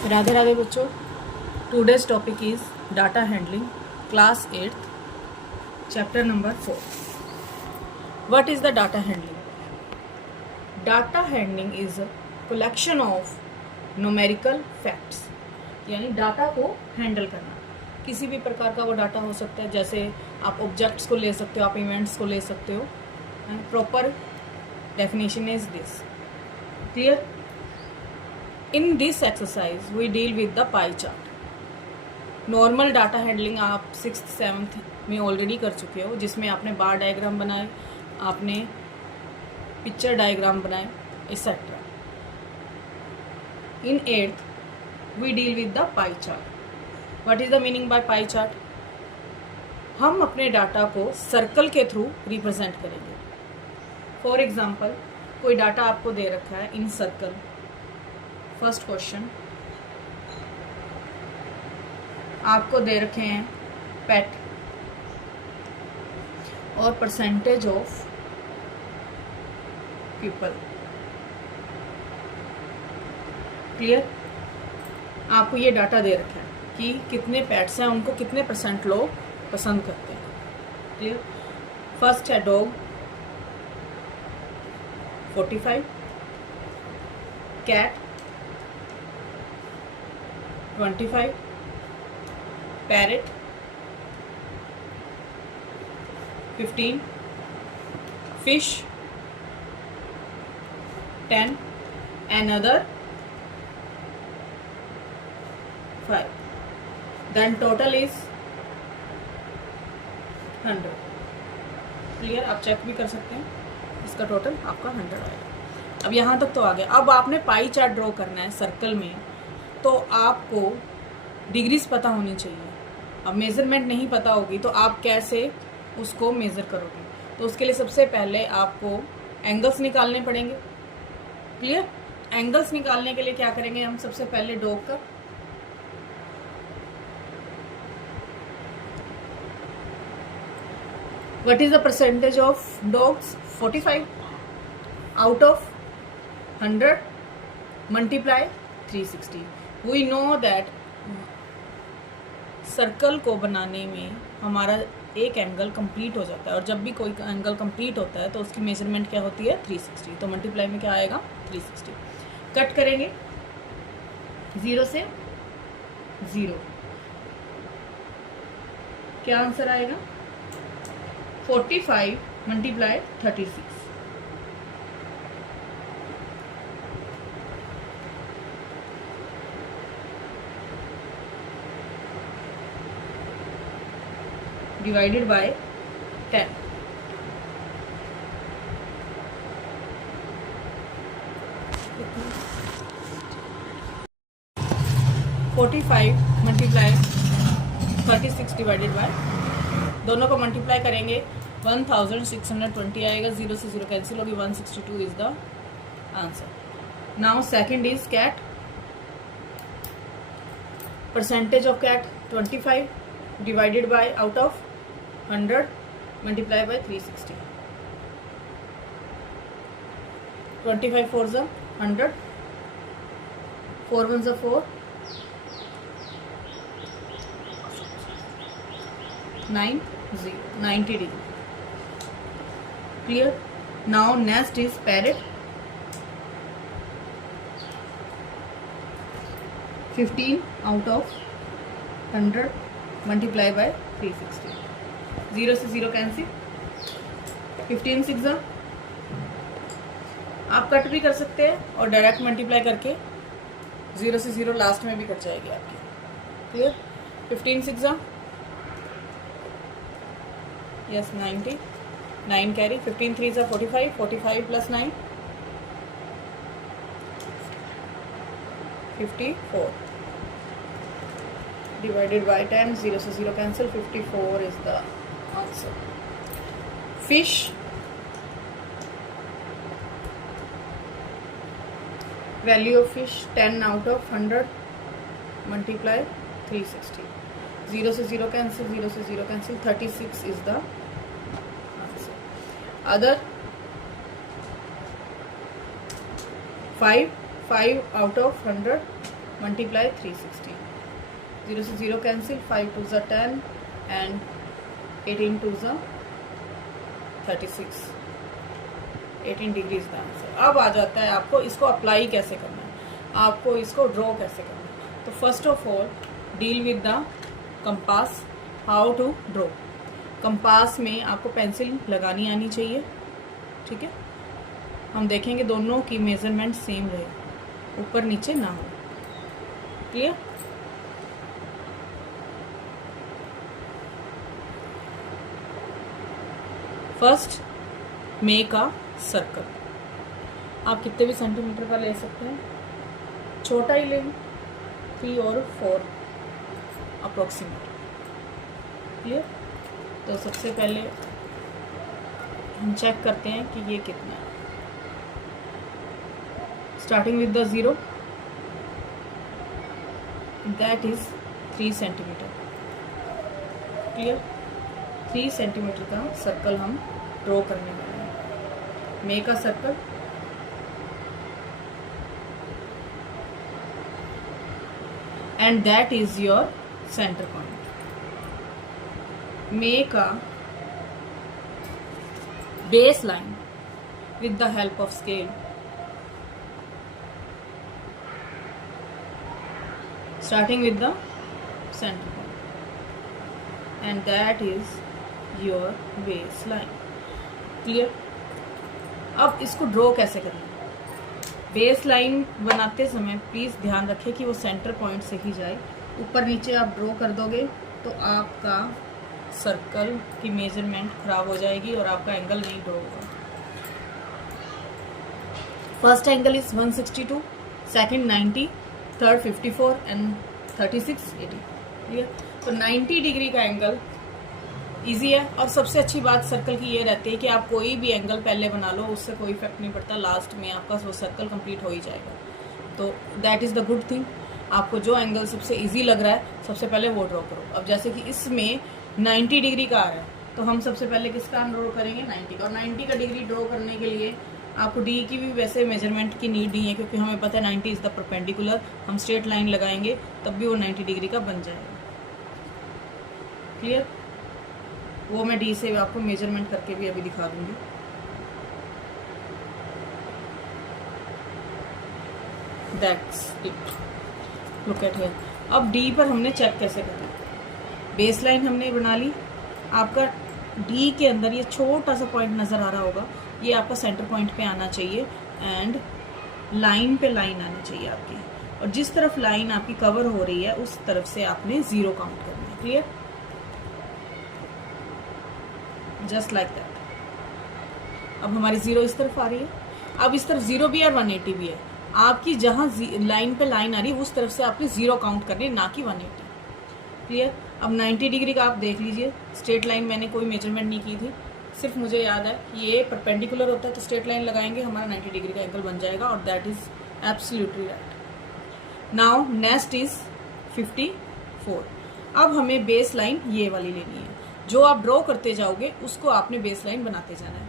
राधे राधे बच्चों। Today's topic is data handling, class 8th, chapter number 4। What is the data handling? Data handling is a collection of numerical facts, यानी data को handle करना। किसी भी प्रकार का वो डाटा हो सकता है, जैसे आप ऑब्जेक्ट्स को ले सकते हो, आप इवेंट्स को ले सकते हो। And proper definition is this, clear? In this exercise we deal with the pie chart. Normal data handling आप 6th 7th में ऑलरेडी कर चुके हो, जिसमें आपने बार डायग्राम बनाए, आपने पिक्चर डायग्राम बनाए, etcetera. In 8th we deal with the pie chart. What is the meaning by pie chart? हम अपने डाटा को सर्कल के थ्रू रिप्रेजेंट करेंगे। फॉर एग्जाम्पल, कोई डाटा आपको दे रखा है इन सर्कल। फर्स्ट क्वेश्चन, आपको दे रखे हैं पेट और परसेंटेज ऑफ पीपल। क्लियर? आपको ये डाटा दे रखा है कि कितने पेट्स हैं, उनको कितने % लोग पसंद करते हैं। क्लियर? फर्स्ट है dog 45, cat 25, parrot 15, fish 10, another 5. Then total is 100. Clear? आप चेक भी कर सकते हैं, इसका टोटल आपका 100 आएगा। अब यहाँ तक तो आ गया। अब आपने पाई चार्ट ड्रॉ करना है सर्कल में, तो आपको डिग्रीज पता होनी चाहिए। अब मेजरमेंट नहीं पता होगी तो आप कैसे उसको मेजर करोगे? तो उसके लिए सबसे पहले आपको एंगल्स निकालने पड़ेंगे। क्लियर? एंगल्स निकालने के लिए क्या करेंगे हम? सबसे पहले डॉग का what is the percentage of dogs? 45 out of 100 multiply 360। We know that circle को बनाने में हमारा एक एंगल कंप्लीट हो जाता है, और जब भी कोई एंगल कंप्लीट होता है तो उसकी मेजरमेंट क्या होती है? 360। तो मल्टीप्लाई में क्या आएगा? 360। कट करेंगे 0 से 0, क्या आंसर आएगा? 45 multiply 36। Divided by 10। (45) multiply 36 divided by, दोनों को मल्टीप्लाई करेंगे 1620 आएगा। 0 से 0 कैंसिल होगी, 162 is the answer. Now second is cat. Percentage of cat 25 divided by out of 100 multiply by 360। 25 4 ज़ा 100, 4 1 ज़ा 4, 90 degree. Clear? Now next is parrot. 15 out of 100 multiply by 360। 0 से 0 cancel, 15 6 ज़ा। आप कट भी कर सकते हैं और डायरेक्ट मल्टीप्लाई करके 0 से 0 लास्ट में भी कट जाएगी आपकी। क्लियर? 15 6 ज़ा, यस 90, 9 कैरी। 15 3 ज़ा 45, 45 प्लस 9 54 divided by 10, 0 से 0 cancel, 54 is the answer. Fish, value of fish 10 out of 100 multiply 360. 0 से 0 cancel, 0 से 0 cancel, 36 is the answer. Other 5 out of 100 multiply 360, 0 से 0 कैंसिल, 5 2 ज़ा 10 एंड 18 2 ज़ा 36, 18 डिग्री इज द आंसर। अब आ जाता है आपको इसको अप्लाई कैसे करना है, आपको इसको ड्रॉ कैसे करना है। तो first of all deal with the compass, how to draw. Compass में आपको पेंसिल लगानी आनी चाहिए, ठीक है। हम देखेंगे दोनों की मेजरमेंट सेम रहे, ऊपर नीचे ना हो, clear. First make a circle, आप कितने भी सेंटीमीटर का ले सकते हैं, छोटा ही लेंगे 3 और 4 अप्रोक्सीमेट, क्लियर। तो सबसे पहले हम चेक करते हैं कि ये कितना है। Starting with the 0, that is 3 centimetre, clear. 3 centimetre का सर्कल हम ड्रॉ करने वाले हैं। Make a circle, and that is your centre point. Make a baseline with the help of scale. Starting with the center point, and that is your baseline. Clear? अब इसको draw कैसे करना है। Base line बनाते समय please ध्यान रखें कि वो सेंटर पॉइंट से ही जाए। ऊपर नीचे आप ड्रॉ कर दोगे तो आपका सर्कल की मेजरमेंट खराब हो जाएगी और आपका एंगल नहीं ड्रॉ होगा। First angle is 162, second 90, third 54 and 36 80, clear. तो 90 डिग्री का एंगल इजी है। और सबसे अच्छी बात सर्कल की ये रहती है कि आप कोई भी एंगल पहले बना लो, उससे कोई इफेक्ट नहीं पड़ता, लास्ट में आपका वो सर्कल कंप्लीट हो ही जाएगा। तो that is the good thing. आपको जो एंगल सबसे इजी लग रहा है सबसे पहले वो ड्रॉ करो। अब जैसे कि इसमें 90 डिग्री का आ रहा है तो हम सबसे पहले किसका ड्रॉ करेंगे, 90 का। और 90 का डिग्री ड्रॉ करने के लिए आपको डी की भी वैसे मेजरमेंट की नीड नहीं है, क्योंकि हमें पता है 90 इज द परपेंडिकुलर। हम स्ट्रेट लाइन लगाएंगे तब भी वो 90 डिग्री का बन जाएगा, क्लियर। वो मैं डी से आपको मेजरमेंट करके भी अभी दिखा दूंगी। That's it, look at here. अब डी पर हमने चेक कैसे करना है। बेस लाइन हमने बना ली, आपका डी के अंदर ये छोटा सा पॉइंट नज़र आ रहा होगा, ये आपका सेंटर पॉइंट पे आना चाहिए एंड लाइन पे लाइन आनी चाहिए आपकी। और जिस तरफ लाइन आपकी कवर हो रही है उस तरफ से आपने 0 काउंट करना है, क्लियर। Just like that. अब हमारी 0 इस तरफ आ रही है, अब इस तरफ 0 भी है 180 भी है। आपकी जहाँ लाइन पे लाइन आ रही है उस तरफ से आपने 0 काउंट करनी है, ना कि 180, क्लियर। अब 90 डिग्री का आप देख लीजिए, स्ट्रेट लाइन मैंने कोई मेजरमेंट नहीं की थी, सिर्फ मुझे याद है कि ये परपेंडिकुलर होता है तो स्ट्रेट लाइन लगाएंगे, हमारा 90 डिग्री का एंगल बन जाएगा, और that is absolutely right. Now next is 54। अब हमें बेस लाइन ये वाली लेनी है, जो आप ड्रॉ करते जाओगे उसको आपने बेस लाइन बनाते जाना है,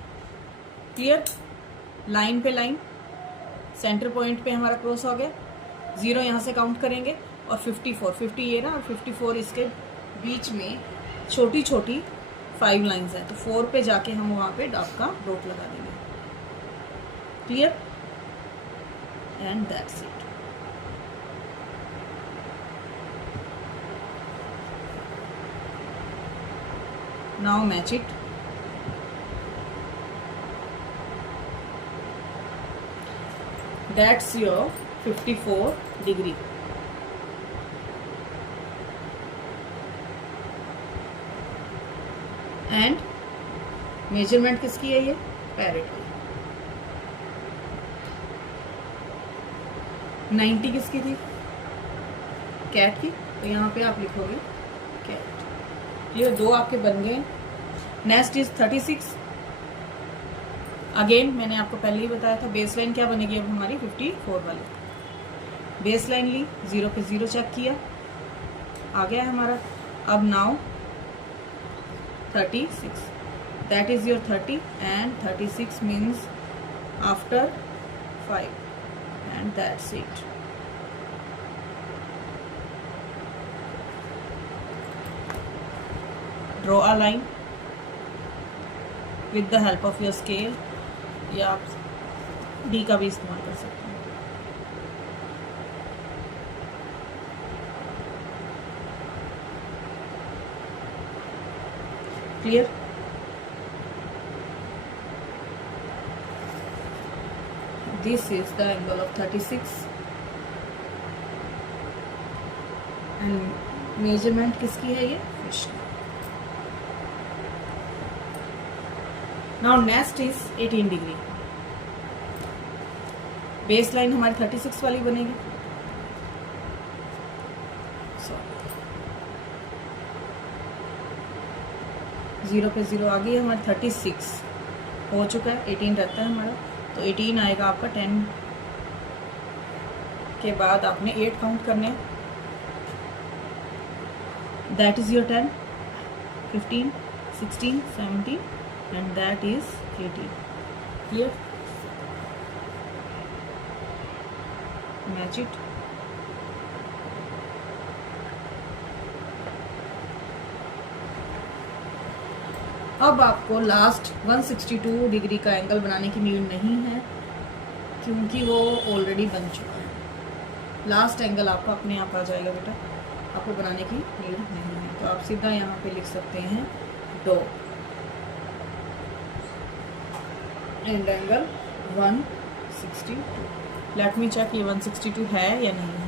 क्लियर। लाइन पे लाइन, सेंटर पॉइंट पे हमारा क्रॉस हो गया, 0 यहाँ से काउंट करेंगे, और 54, 50 ये ना, और 54 इसके बीच में छोटी छोटी 5 लाइंस हैं, तो 4 पे जाके हम वहाँ पे आपका डॉट लगा देंगे, clear. And that's it. Now match it. That's your 54 degree. And measurement किसकी है ये, पैरेट की। 90 किसकी थी, कैट की, तो यहाँ पे आप लिखोगे कैट, क्लियर। 2 आपके बन गए। Next is 36। अगेन मैंने आपको पहले ही बताया था बेस लाइन क्या बनेगी अब हमारी 54 वाली। बेस लाइन ली, 0 पे 0 चेक किया, आ गया हमारा। अब now 36, that is your 30 and 36 means after 5 and that's it. Draw a line with the help of your scale, या आप डी का भी इस्तेमाल कर सकते हैं। Clear? This is the angle of 36 and measurement किसकी है? ये फिश की। Now next is 18 degree. Base line हमारी 36 वाली बनेगी। जीरो पे जीरो आ गई है हमारी, 36 हो चुका है, 18 रहता है हमारा, तो 18 आएगा आपका। 10 के बाद आपने 8 काउंट करने, that is your 10, 15, 16, 17 and that is 18। Clear? Match it. अब आपको लास्ट 162 डिग्री का एंगल बनाने की नीड नहीं है, क्योंकि वो ऑलरेडी बन चुका है। लास्ट एंगल आपका अपने आप आ जाएगा बेटा, आपको बनाने की नीड नहीं है। तो आप सीधा यहाँ पे लिख सकते हैं डो and angle 162। Let me check ये 162 है या नहीं है।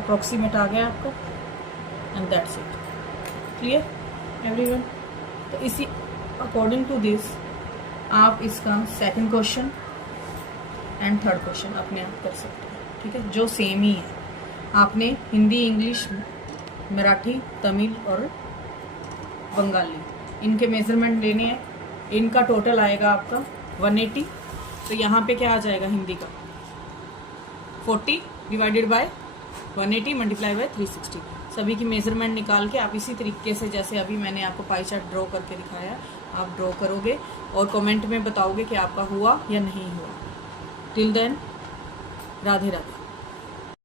अप्रोक्सीमेट आ गया आपको and that's it. Clear everyone? तो इसी अकॉर्डिंग टू दिस आप इसका second question and third question अपने आप कर सकते हैं, ठीक है, जो सेम ही है। आपने हिंदी, इंग्लिश, मराठी, तमिल और बंगाली इनके मेजरमेंट लेने हैं। इनका टोटल आएगा आपका 180। तो यहाँ पे क्या आ जाएगा हिंदी का? 40 डिवाइडेड बाय 180 मल्टीप्लाई बाय 360। सभी की मेजरमेंट निकाल के आप इसी तरीके से, जैसे अभी मैंने आपको पाई चार्ट ड्रॉ करके दिखाया, आप ड्रॉ करोगे और कमेंट में बताओगे कि आपका हुआ या नहीं हुआ। Till then, Radhe Radhe.